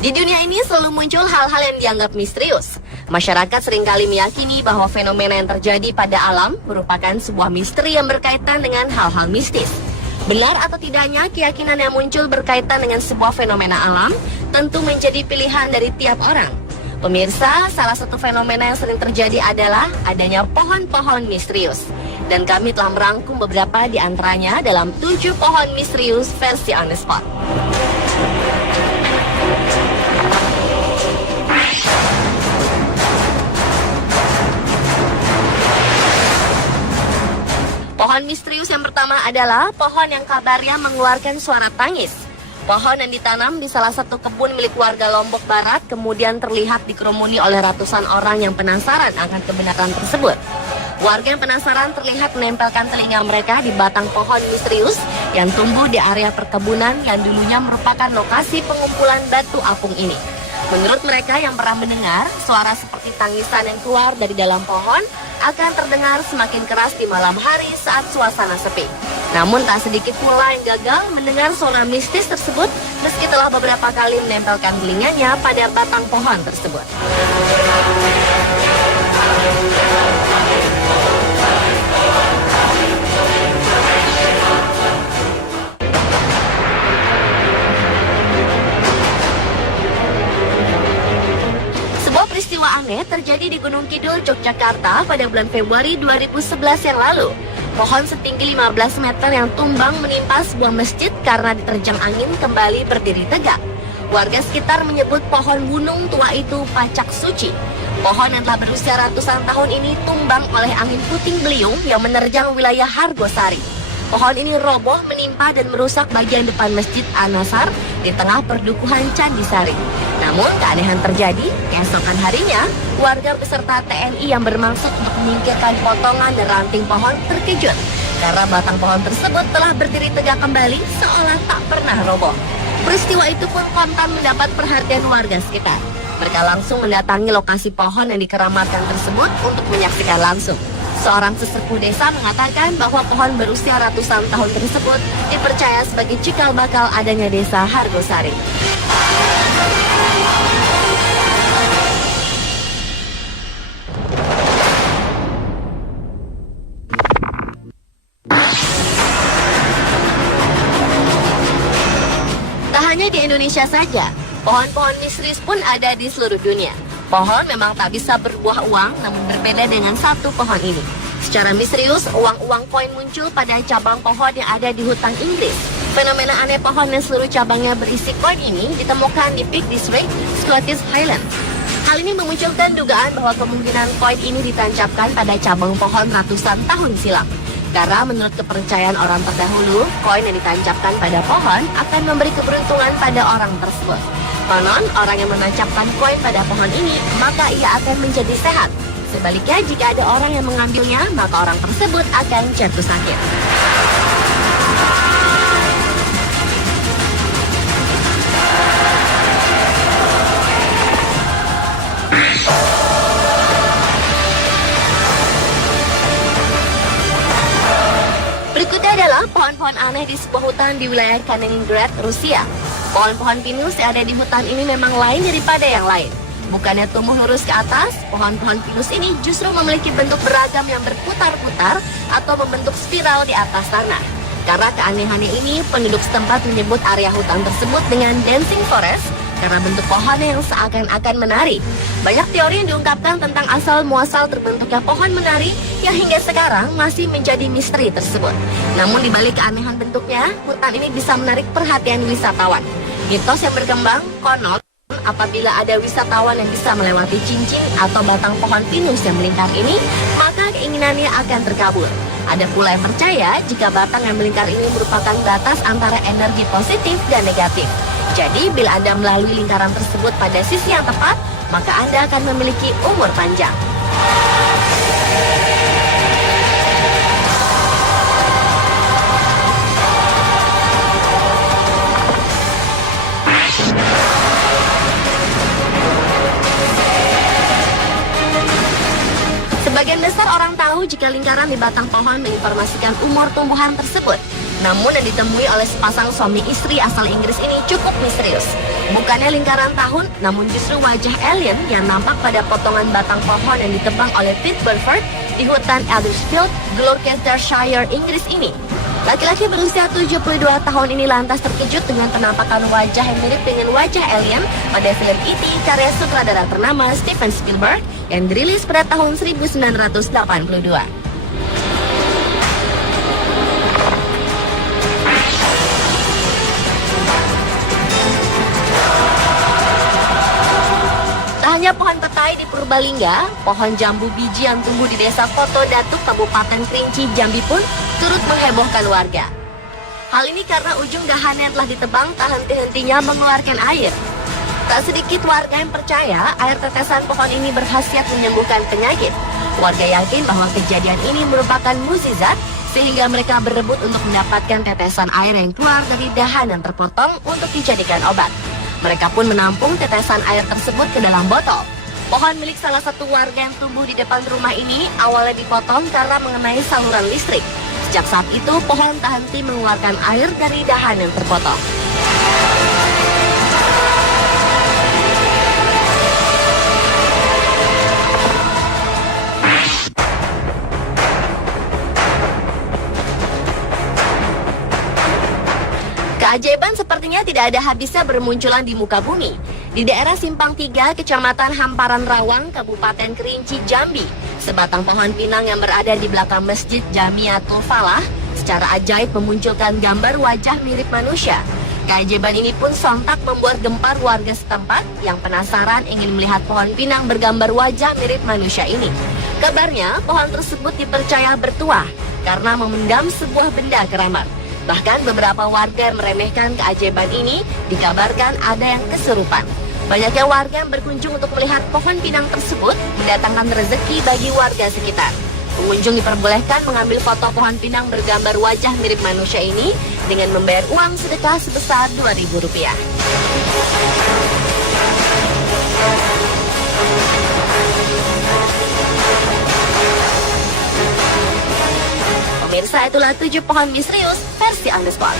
Di dunia ini selalu muncul hal-hal yang dianggap misterius. Masyarakat seringkali meyakini bahwa fenomena yang terjadi pada alam merupakan sebuah misteri yang berkaitan dengan hal-hal mistis. Benar atau tidaknya keyakinan yang muncul berkaitan dengan sebuah fenomena alam tentu menjadi pilihan dari tiap orang. Pemirsa, salah satu fenomena yang sering terjadi adalah adanya pohon-pohon misterius. Dan kami telah merangkum beberapa di antaranya dalam 7 pohon misterius versi On The Spot. Pohon misterius yang pertama adalah pohon yang kabarnya mengeluarkan suara tangis. Pohon yang ditanam di salah satu kebun milik warga Lombok Barat kemudian terlihat dikerumuni oleh ratusan orang yang penasaran akan kebenaran tersebut. Warga yang penasaran terlihat menempelkan telinga mereka di batang pohon misterius yang tumbuh di area perkebunan yang dulunya merupakan lokasi pengumpulan batu apung ini. Menurut mereka yang pernah mendengar, suara seperti tangisan yang keluar dari dalam pohon akan terdengar semakin keras di malam hari saat suasana sepi. Namun tak sedikit pula yang gagal mendengar suara mistis tersebut meski telah beberapa kali menempelkan telinganya pada batang pohon tersebut. Peristiwa aneh terjadi di Gunung Kidul, Yogyakarta pada bulan Februari 2011 yang lalu. Pohon setinggi 15 meter yang tumbang menimpa sebuah masjid karena diterjang angin kembali berdiri tegak. Warga sekitar menyebut pohon gunung tua itu pacak suci. Pohon yang telah berusia ratusan tahun ini tumbang oleh angin puting beliung yang menerjang wilayah Hargosari. Pohon ini roboh menimpa dan merusak bagian depan Masjid An-Nasar di tengah perdukuhan Candi Sari. Namun keanehan terjadi, keesokan harinya, warga beserta TNI yang bermaksud untuk menyingkirkan potongan dan ranting pohon terkejut karena batang pohon tersebut telah berdiri tegak kembali seolah tak pernah roboh. Peristiwa itu pun kontan mendapat perhatian warga sekitar. Mereka langsung mendatangi lokasi pohon yang dikeramatkan tersebut untuk menyaksikan langsung. Seorang sesepuh desa mengatakan bahwa pohon berusia ratusan tahun tersebut dipercaya sebagai cikal bakal adanya desa Hargosari. Tak hanya di Indonesia saja, pohon-pohon misterius pun ada di seluruh dunia. Pohon memang tak bisa berbuah uang, namun berbeda dengan satu pohon ini. Secara misterius, uang-uang koin muncul pada cabang pohon yang ada di hutan Inggris. Fenomena aneh pohon yang seluruh cabangnya berisi koin ini ditemukan di Peak District, Scottish Highlands. Hal ini memunculkan dugaan bahwa kemungkinan koin ini ditancapkan pada cabang pohon ratusan tahun silam. Karena menurut kepercayaan orang terdahulu, koin yang ditancapkan pada pohon akan memberi keberuntungan pada orang tersebut. Konon, orang yang menancapkan koin pada pohon ini, maka ia akan menjadi sehat. Sebaliknya, jika ada orang yang mengambilnya, maka orang tersebut akan jatuh sakit. Berikutnya adalah pohon-pohon aneh di sebuah hutan di wilayah Kaliningrad, Rusia. Pohon-pohon pinus yang ada di hutan ini memang lain daripada yang lain. Bukannya tumbuh lurus ke atas, pohon-pohon pinus ini justru memiliki bentuk beragam yang berputar-putar atau membentuk spiral di atas tanah. Karena keanehannya ini, penduduk setempat menyebut area hutan tersebut dengan dancing forest karena bentuk pohonnya yang seakan-akan menari. Banyak teori yang diungkapkan tentang asal-muasal terbentuknya pohon menari yang hingga sekarang masih menjadi misteri tersebut. Namun di balik keanehan bentuknya, hutan ini bisa menarik perhatian wisatawan. Mitos yang berkembang, konon apabila ada wisatawan yang bisa melewati cincin atau batang pohon pinus yang melingkar ini, maka keinginannya akan terkabul. Ada pula yang percaya jika batang yang melingkar ini merupakan batas antara energi positif dan negatif. Jadi bila Anda melalui lingkaran tersebut pada sisi yang tepat, maka Anda akan memiliki umur panjang. Sebagian besar orang tahu jika lingkaran di batang pohon menginformasikan umur tumbuhan tersebut. Namun yang ditemui oleh sepasang suami istri asal Inggris ini cukup misterius. Bukannya lingkaran tahun, namun justru wajah alien yang nampak pada potongan batang pohon yang ditebang oleh Pete Burford di hutan Eldersfield, Gloucestershire, Inggris ini. Laki-laki berusia 72 tahun ini lantas terkejut dengan penampakan wajah yang mirip dengan wajah alien pada film E.T. karya sutradara ternama Steven Spielberg yang dirilis pada tahun 1982. Hanya pohon petai di Purbalingga, pohon jambu biji yang tumbuh di desa Koto Datuk, Kabupaten Kerinci, Jambi pun turut menghebohkan warga. Hal ini karena ujung dahannya telah ditebang tak henti-hentinya mengeluarkan air. Tak sedikit warga yang percaya air tetesan pohon ini berkhasiat menyembuhkan penyakit. Warga yakin bahwa kejadian ini merupakan mukjizat sehingga mereka berebut untuk mendapatkan tetesan air yang keluar dari dahan yang terpotong untuk dijadikan obat. Mereka pun menampung tetesan air tersebut ke dalam botol. Pohon milik salah satu warga yang tumbuh di depan rumah ini awalnya dipotong karena mengenai saluran listrik. Sejak saat itu, pohon tak henti mengeluarkan air dari dahan yang terpotong. Keajaiban sepertinya tidak ada habisnya bermunculan di muka bumi. Di daerah Simpang 3, Kecamatan Hamparan Rawang, Kabupaten Kerinci, Jambi, sebatang pohon pinang yang berada di belakang Masjid Jamiatul Falah secara ajaib memunculkan gambar wajah mirip manusia. Keajaiban ini pun sontak membuat gempar warga setempat yang penasaran ingin melihat pohon pinang bergambar wajah mirip manusia ini. Kabarnya, pohon tersebut dipercaya bertuah karena memendam sebuah benda keramat. Bahkan beberapa warga yang meremehkan keajaiban ini dikabarkan ada yang kesurupan. Banyaknya warga yang berkunjung untuk melihat pohon pinang tersebut mendatangkan rezeki bagi warga sekitar. Pengunjung diperbolehkan mengambil foto pohon pinang bergambar wajah mirip manusia ini dengan membayar uang sedekah sebesar Rp2.000. Pemirsa, itulah 7 pohon misterius versi On The Spot.